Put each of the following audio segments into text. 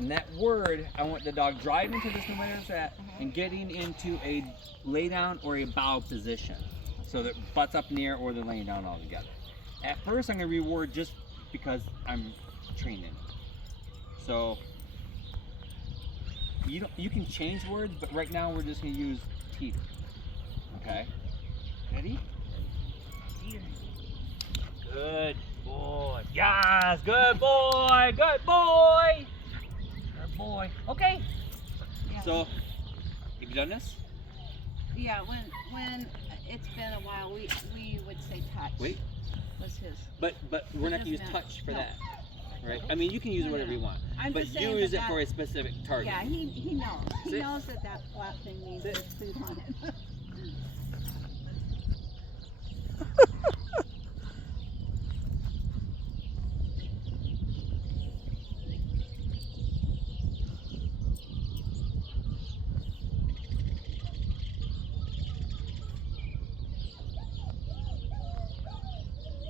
And that word, I want the dog driving to this new where it's at and getting into a lay down or a bow position. So that butt's up in the air or they're laying down all together. At first I'm gonna reward just because I'm training. So you can change words, but right now we're just gonna use teeter. Okay? Ready? Teeter. Good boy. Yes, good boy. Good boy. Good boy. Okay. Yeah. So, have you done this? Yeah, when it's been a while, we would say touch. Wait. Was his. But we're not gonna use doesn't matter. touch for No. that. Right? I mean, you can use No, whatever no. you want. I'm But just you saying use that it for a specific target. Yeah, he knows. He Sit. knows that flat thing means Sit. there's food on it.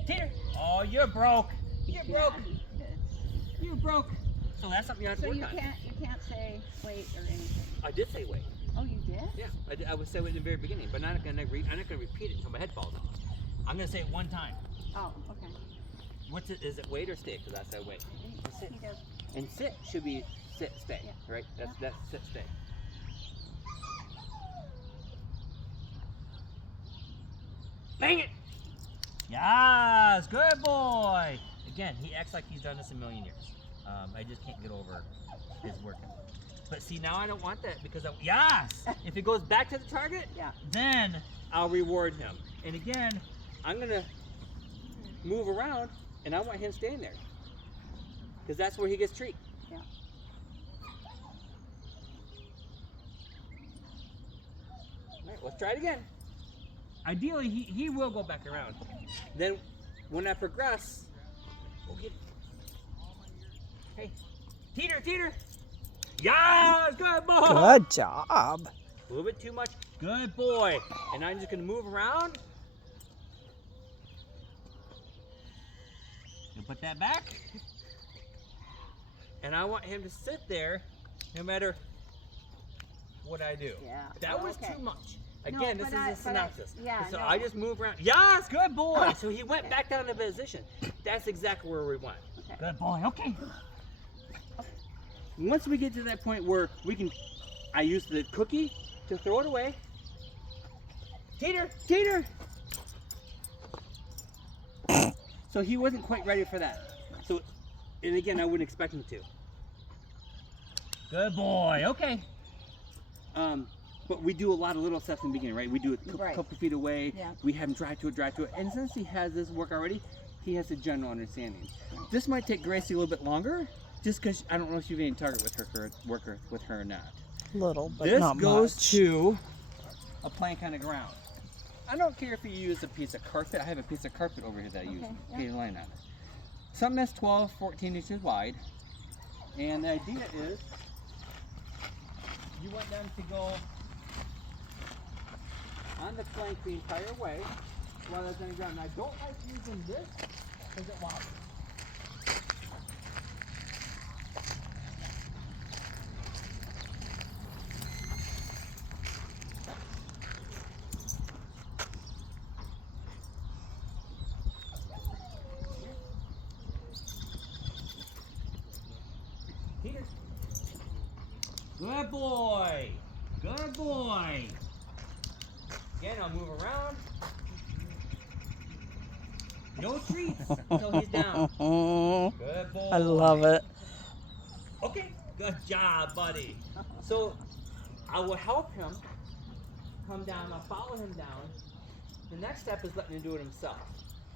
Teeter. Oh, you're broke. You're broke. Yeah, You're broke. So that's something you have to so work you on. can't say wait or anything. I did say wait. Oh, you did? Yeah, I would say it in the very beginning, but I'm not gonna repeat it until my head falls off. I'm gonna say it one time. Oh, okay. What's it? Is it wait or stay? Because I said wait. Sit. He does. And sit should be sit, stay, Yeah. right? That's sit, stay. Bang it! Yes, good boy. Again, he acts like he's done this a million years. I just can't get over his working. But see, now I don't want that because yes, if it goes back to the target, Yeah. then I'll reward him. And again, I'm gonna move around, and I want him staying there because that's where he gets treat. Yeah. All right, let's try it again. Ideally, he will go back around. Then, when I progress, we'll get. Hey, teeter, teeter. Yeah, good boy. Good job. A little bit too much. Good boy. And I'm just gonna move around. You put that back. And I want him to sit there, no matter what I do. Yeah. That Oh, was okay. too much. No, Again, this but is a synopsis. yeah, So no. I just move around. Yes, good boy. So he went back down to position. That's exactly where we want. Okay. Good boy. Okay. Once we get to that point where we can, I use the cookie to throw it away. Teeter, teeter. So he wasn't quite ready for that. So, and again, I wouldn't expect him to. Good boy. Okay. But we do a lot of little steps in the beginning, right? We do it a Right. couple feet away. Yeah. We have him drive to it. And since he has this work already, he has a general understanding. This might take Gracie a little bit longer, just because I don't know if you've any target with her or not. Little, but This not goes much. to a plank on the ground. I don't care if you use a piece of carpet. I have a piece of carpet over here that I use. Okay, yeah. Okay, line on it. Something that's 12, 14 inches wide. And the idea is you want them to go on the plank the entire way while it's on the ground. Now, I don't like using this because it wobbles. Peter. Good boy. Good boy. Again, I'll move around. No treats until he's down. Good boy. I love it. Okay, good job, buddy. So I will help him come down. I'll follow him down. The next step is letting him do it himself.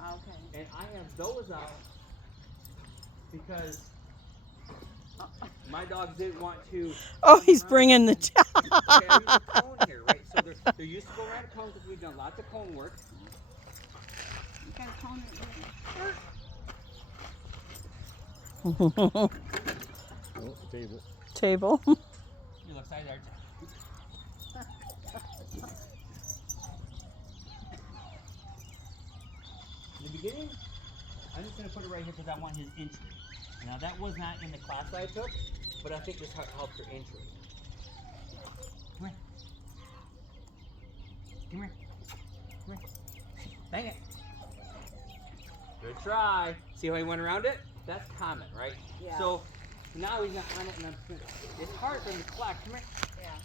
Okay. And I have those out because my dogs didn't want to. Oh, he's bringing the Okay, I use a cone here, right? So they're used to go around a cone because we've done lots of cone work. You got a cone right here. Table. You look excited, aren't you? In the beginning, I'm just going to put it right here because I want his entry. Now that was not in the class I took, but I think this helps her entry. Come here. Come here. Come here. Dang it. Good try. See how he went around it? That's common, right? Yeah. So now he's not on it, and it's hard for him to collect. Come here. Yeah.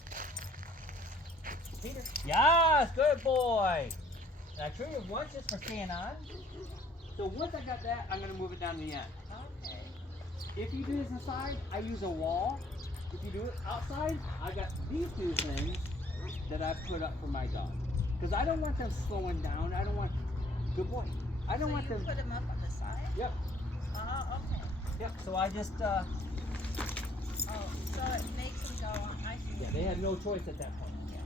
Peter. Yes, good boy. And I trained him once just for staying on. So once I got that, I'm gonna move it down to the end. Okay. If you do this inside, I use a wall. If you do it outside, I got these two things that I put up for my dog. Because I don't want them slowing down. I don't want, good boy. I don't want them. Put them up on the side? Yep, Okay. yep. So I just, Oh, so it makes them go on. I see. yeah, they had no choice at that point. Yeah,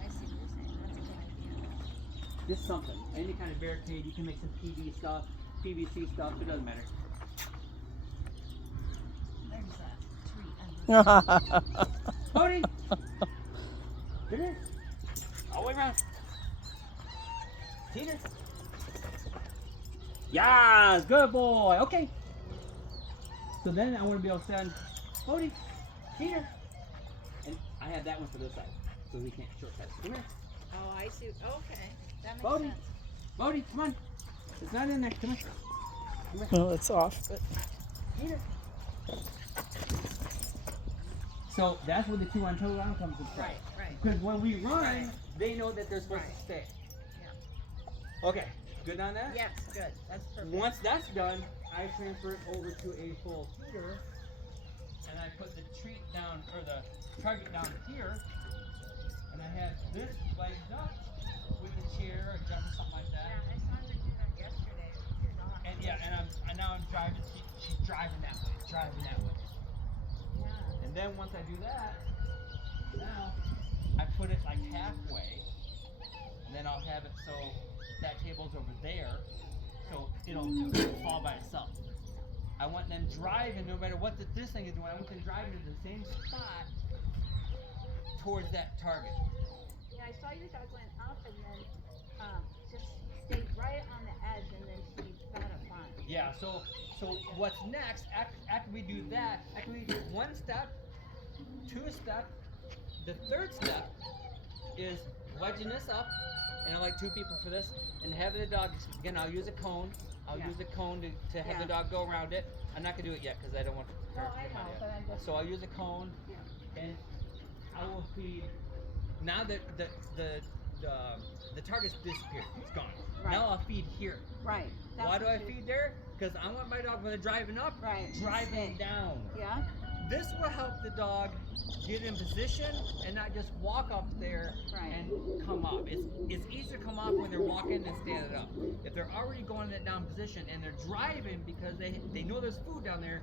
I see what you're saying. That's a good idea. Just something. Any kind of barricade. You can make some PVC stuff, it doesn't matter. There's that tree under. Cody! Come here. All the way around. Peter. Yes, good boy. Okay. So then I want to be able to send Cody, Peter, and I have that one for this side, so we can't shortcut. Come here. Oh, I see. Okay. That makes Bodie. sense. Bodie, come on. It's not in there. Come here. No, it's off. But Peter. So that's where the 2 on toe down comes into play. Right. Because when we run, Right. they know that they're supposed to stay. Okay, good on that? Yes, good. That's perfect. Once that's done, I transfer it over to a full heater, and I put the treat down, or the target down here, and I have this legged up with a chair or jump or something like that. I saw you do that yesterday with your dog. And yeah, and now I'm driving, she's driving that way, Yeah. And then once I do that, now I put it like halfway, and then I'll have it so that table's over there, so it'll fall by itself. I want them driving, no matter what this thing is doing, I want them driving to the same spot towards that target. Yeah, I saw your dog went up and then just stayed right on the edge and then she got up on. Yeah, so what's next, after we do that, after we do 1 step, 2 step, the 3rd step is wedging this up, and I like 2 people for this, and having the dog, again, I'll use a cone. I'll use a cone to have the dog go around it. I'm not going to do it yet because I don't want to hurt I know, anybody. but I'm just... So I'll use a cone, and I will feed, now that the target's disappeared, it's gone. Right. Now I'll feed here. Right. That's Why do what I feed there? Because I want my dog, when they're driving up, driving down. Yeah? This will help the dog get in position and not just walk up there and come up. It's easier to come up when they're walking than standing up. If they're already going in that down position and they're driving because they know there's food down there,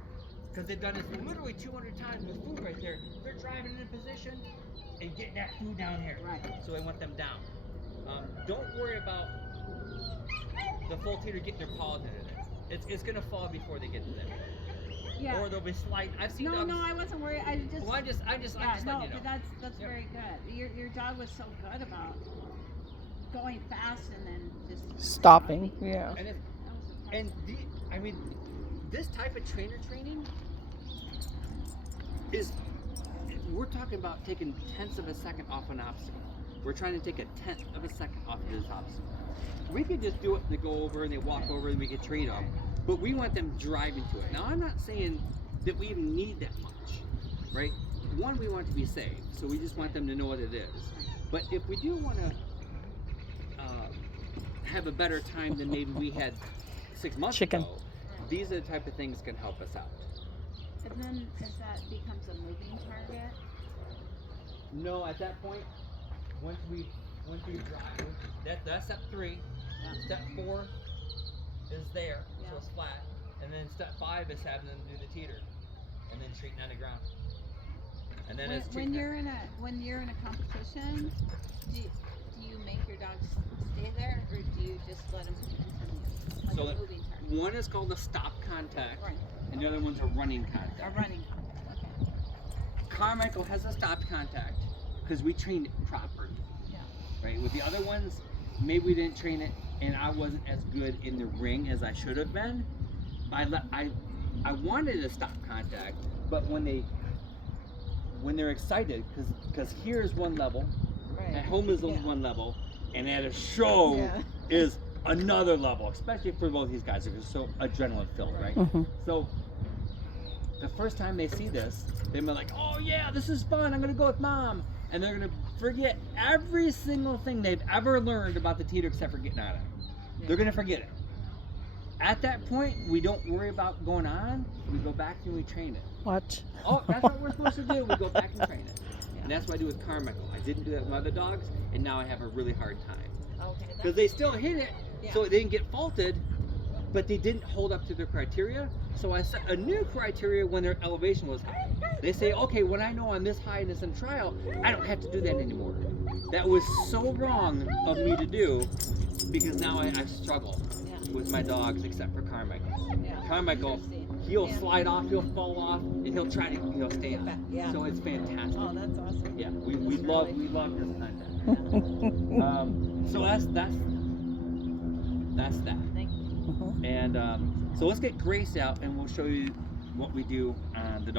because they've done this literally 200 times with food right there, they're driving in a position and getting that food down here. Right. So I want them down. Don't worry about the full teeter getting their paws into there. It's gonna fall before they get to there. Yeah. Or they'll be slight. I've seen dogs. No, I wasn't worried. I just... Well, I'm just letting you know. but that's very good. Your dog was so good about going fast and then just stopping. Yeah. And I mean, this type of trainer training is, we're talking about taking tenths of a second off an obstacle. We're trying to take a tenth of a second off of this obstacle. We could just do it and they go over and they walk over and we can train them, but we want them driving to it. Now, I'm not saying that we even need that much, right? One, we want it to be safe, so we just want them to know what it is. But if we do want to have a better time than maybe we had 6 months Chicken. ago, these are the type of things can help us out. And then as that becomes a moving target? No, at that point, once we drive, that's step 3. Step 4 is there, so it's flat, and then step 5 is having them do the teeter, and then treating on the ground. And then when you're in a competition, do you make your dogs stay there, or do you just let them continue? Like So a moving target. one is called a stop contact, Right. and the other one's a running contact. A running. Okay. Carmichael has a stop contact because we trained it properly. Yeah. Right? With the other ones, maybe we didn't train it and I wasn't as good in the ring as I should have been. I wanted to stop contact, but when they're excited, because here's one level, Right. at home is Yeah. one level, and at a show Yeah. is another level, especially for both these guys. They're so adrenaline filled, right? Mhm. So the first time they see this, they're like, "Oh yeah, this is fun. I'm gonna go with mom," and they're gonna forget every single thing they've ever learned about the teeter except for getting on it. They're gonna forget it. At that point, we don't worry about going on. We go back and we train it. What? Oh, that's what we're supposed to do. We go back and train it. And that's what I do with Carmichael. I didn't do that with my other dogs, and now I have a really hard time. Okay. Because they still hit it, so Yeah. it didn't get faulted, but they didn't hold up to their criteria. So I set a new criteria when their elevation was high. They say, okay, when I know I'm this high in this in trial, I don't have to do that anymore. That was so wrong of me to do, because now I struggle Yeah. with my dogs except for Carmichael. Yeah. Carmichael, Interesting. he'll Yeah. slide off, he'll fall off, and he'll try to stay Get on. back. Yeah. So it's fantastic. Oh, that's awesome. Yeah, That's we really- love this content. So that's that. Thank you. Mhm. And so let's get Grace out, and we'll show you what we do on the dog.